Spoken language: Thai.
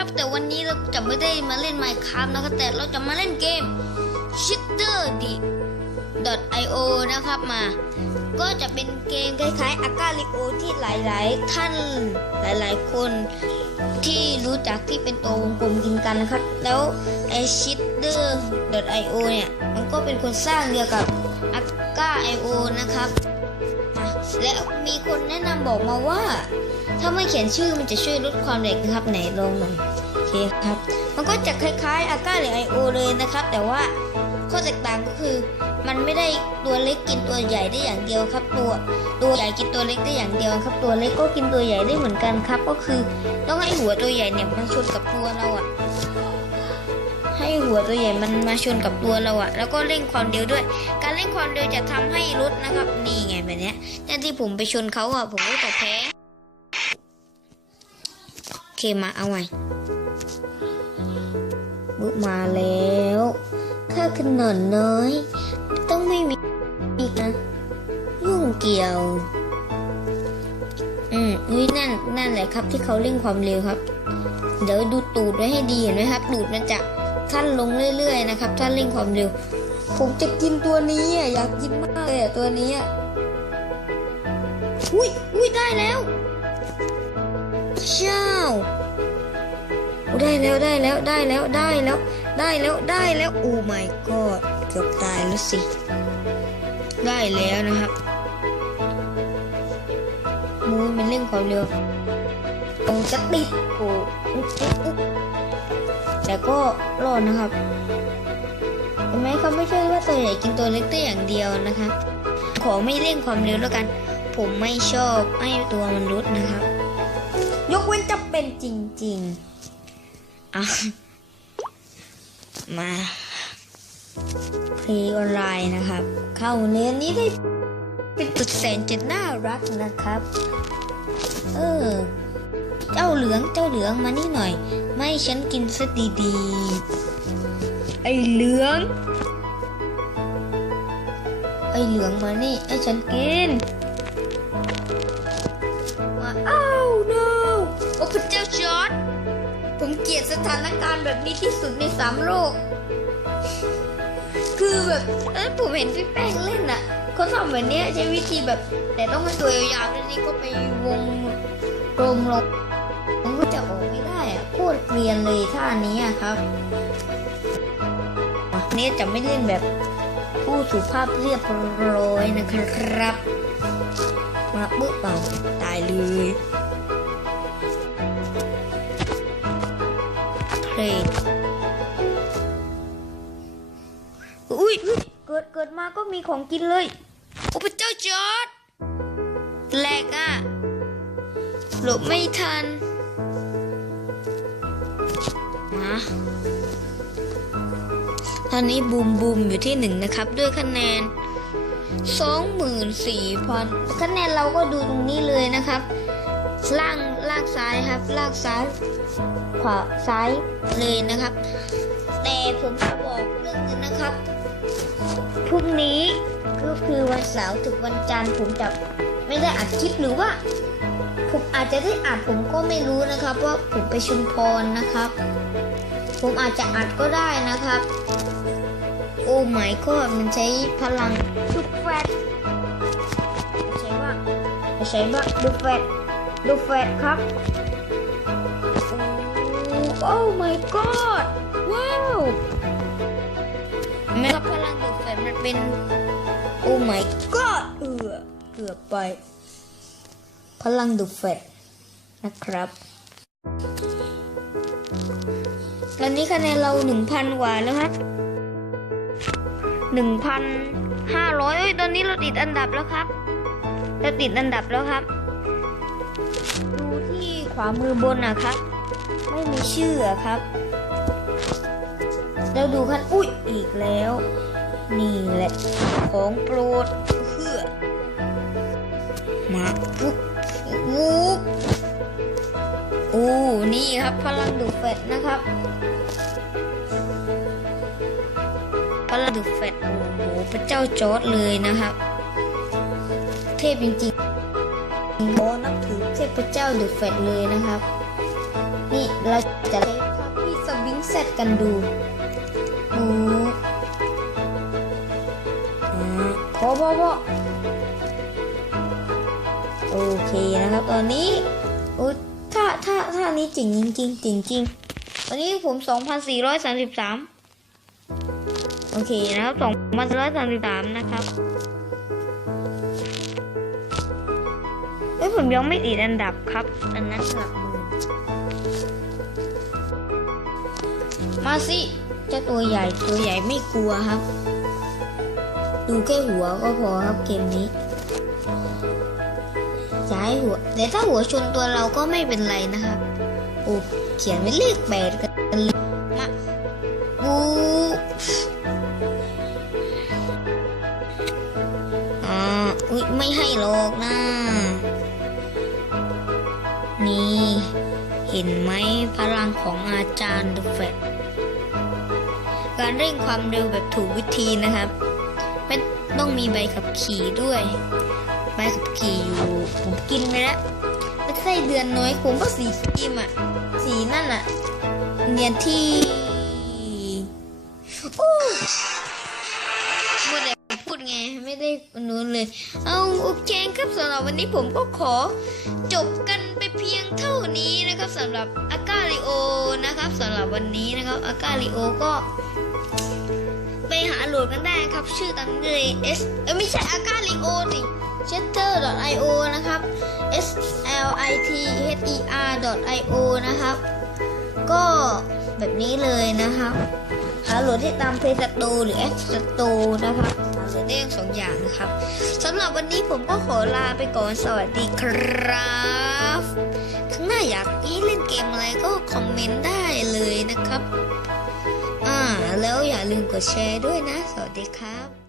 นะครับ แต่วันนี้เราจะไม่ได้มาเล่น Minecraft นะครับแต่เราจะมาเล่นเกม Shitter .io นะครับมา ก็จะเป็นเกมคล้ายๆ a g a r i o ที่หลายๆ ท่านหลายๆ คนที่รู้จักที่เป็นตัววงกลมกินกันนะครับ แล้วไอ Shitter .io เนี่ย มันก็เป็นคนสร้างเดียวกับ a g a i o นะครับ และมีคนแนะนำบอกมาว่า ถ้าไม่เขียนชื่อมันจะช่วยลดความแหลกนะครับไหนลองหน่อยโอเคครับ มันก็จะคล้ายๆ a g a หรือ i o เลยนะครับ แต่ว่าข้อแตกต่างก็คือ มันไม่ได้ตัวเล็กกินตัวใหญ่ได้อย่างเดียวครับ ตัว ตัวใหญ่กินตัวเล็กได้อย่างเดียวครับ ตัวเล็กก็กินตัวใหญ่ได้เหมือนกันครับ ก็คือต้องให้หัวตัวใหญ่เนี่ยมันชนกับตัวเราอะให้หัวตัวใหญ่มันมาชนกับตัวเราอะแล้วก็เร่งความเร็วด้วย การเร่งความเร็วจะทำให้รถนะครับ นี่ไงแบบเนี้ยแต่ที่ผมไปชนเขาอะผมก็จะแพ้ เคมาเอาไว้บุกมาแล้วค่าขนนน้อย ต้องไม่มีอีกนะยุ่งเกี่ยว อืมนี่นั่นนั่นแหละครับที่เขาเร่งความเร็วครับ เดี๋ยวดูตูดไว้ให้ดีเห็นไหมครับตูดมันจะขั้นลงเรื่อย ๆ นะครับถ้าเร่งความเร็ว ผมจะกินตัวนี้อะอยากกินมากเลยอะตัวนี้อะอุ้ยอุ้ยได้แล้ว เช้าได้แล้วได้แล้วได้แล้วได้แล้วได้แล้วได้แล้วโอ้ my god เกือบตายแล้วสิ ได้แล้วนะครับมูมันเร่งความเร็วโอ้จะติดโอ้อุ๊บอุ๊บอุ๊บแต่ก็รอดนะครับเห็นไหมเขาไม่ใช่ว่าตัวใหญ่กินตัวเล็กได้อย่างเดียวนะคะ ขอไม่เร่งความเร็วแล้วกัน ผมไม่ชอบให้ตัวมันลดนะครับ ยกเว้นจะเป็นจริงๆอะมาเพลย์ออนไลน์นะครับ เข้าเนื้อนี้ได้เป็นตุดแสนจะน่ารักนะครับ เออ เจ้าเหลืองเจ้าเหลืองมานี่หน่อย ไม่ฉันกินซะดีๆ ไอเหลือง ไอเหลืองมานี่ให้ฉันกินมาอ้า ลียดสถานการณ์แบบนี้ที่สุดในสามโลก คือแบบเออผมเห็นพี่แป้งเล่นอะเขาทำแบบเนี้ยใช้วิธีแบบ แต่ต้องให้ตัวยาวๆแล้วนี่ก็ไปวงกลมลงผมก็จะออกไม่ได้อะโคตรเกลียนเลยท่านี้ครับอันนี้จะไม่เล่นแบบผู้สุภาพเรียบร้อยนะครับ มาปึ๊บเปล่าตายเลย เพลงอุ้ยอุ๊ยเกิดเกิดมาก็มีของกินเลย โอ้พระเจ้าจอร์ดแหลกอะ หลบไม่ทันมาตอนนี้บูมบูมอยู่ที่หนึ่งนะครับ ด้วยคะแนน 24,000 คะแนนเราก็ดูตรงนี้เลยนะครับ ล่างล่างซ้ายครับล่างซ้าย ขวาซ้ายเลยนะครับ แต่ผมจะบอกเรื่องนึงนะครับพรุ่งนี้ก็คือวันเสาร์ถึงวันจันทร์ผมจะไม่ได้อัดคลิปหรือว่า ผมอาจจะได้อัดผมก็ไม่รู้นะครับว่าผมไปชุมพรนะครับ ผมอาจจะอัดก็ได้นะครับ โอ้ไม่ก็มันใช้พลังดูแฟตใช้ว่าใช้ว่าดูแฟต ดูแฟตครับ โอ้ my god ว้าวแม้ว่าพลังดูดแฟนมันเป็น โอ้ my god เออเกือบไป พลังดูดแฟนนะครับตอนนี้คะแนนเราหนึ่งพันกว่าแล้วครับหนึ่งพันห้าร้อยเอ้ยตอนนี้เราติดอันดับแล้วครับ เราติดอันดับแล้วครับ ดูที่ขวามือบนนะครับ ไม่มีชื่อครับเราดูคันอุ้ยอีกแล้ว นี่แหละ ของโปรดเพื่อมาปุ๊บวูบโอ้นี่ครับ พลังดูแฟตนะครับ พลังดูแฟตโอ้โหพระเจ้าจอร์ดเลยนะครับ เทพจริง โอนับถือเทพเจ้าดูดแฟตเลยนะครับ นี่เราจะเล่นภาพพี่สวิงเซตกันดูโอ้อ่าพอพอพอโอเคนะครับ ตอนนี้โอ้ท่าท่าท่านี้จริงจริงจริงจริงๆวันนี้ผม 2,433 โอเคนะครับ 2,433 นะครับ เอ้ยผมยังไม่ติดอันดับครับ อันนั้นหลักหมื่นมาสิเจ้าตัวใหญ่ตัวใหญ่ไม่กลัวครับ ดูแค่หัวก็พอครับเกมนี้จะให้หัวแต่ถ้าหัวชนตัวเราก็ไม่เป็นไรนะครับโอ้เขียนเป็นเลขแปดกันเลยมาบูอ่าอุ้ยไม่ให้หรอกนะ นี่เห็นไหมพลังของอาจารย์ดอะแฟตการเร่งความเร็วแบบถูกวิธีนะครับ ไม่ต้องมีใบขับขี่ด้วย ใบขับขี่อยู่ผมกินไปแล้วไม่ใช่เดือนน้อยผมก็สีครีมอะสีนั่นอะเนียนที่โอ้หมดเลย ไงไม่ได้นู้นเลย เอาโอเคครับสำหรับวันนี้ผมก็ขอจบกันไปเพียงเท่านี้นะครับสำหรับอากาลิโอนะครับสำหรับวันนี้นะครับอากาลิโอก็ไปหาโหลดกันได้ครับ ชื่อตามนี้เลย S เอ้ไม่ใช่อากาลิโอสิ chatter.io นะครับ S L I T H E R .io นะครับ ก็แบบนี้เลยนะครับหาโหลดได้ตาม Play Store หรือ App Store นะครับ ได้ทั้งสองอย่างนะครับสำหรับวันนี้ผมก็ขอลาไปก่อนสวัสดีครับข้างหน้าอยากให้เล่นเกมอะไรก็คอมเมนต์ได้เลยนะครับ อ่าแล้วอย่าลืมกดแชร์ด้วยนะ สวัสดีครับ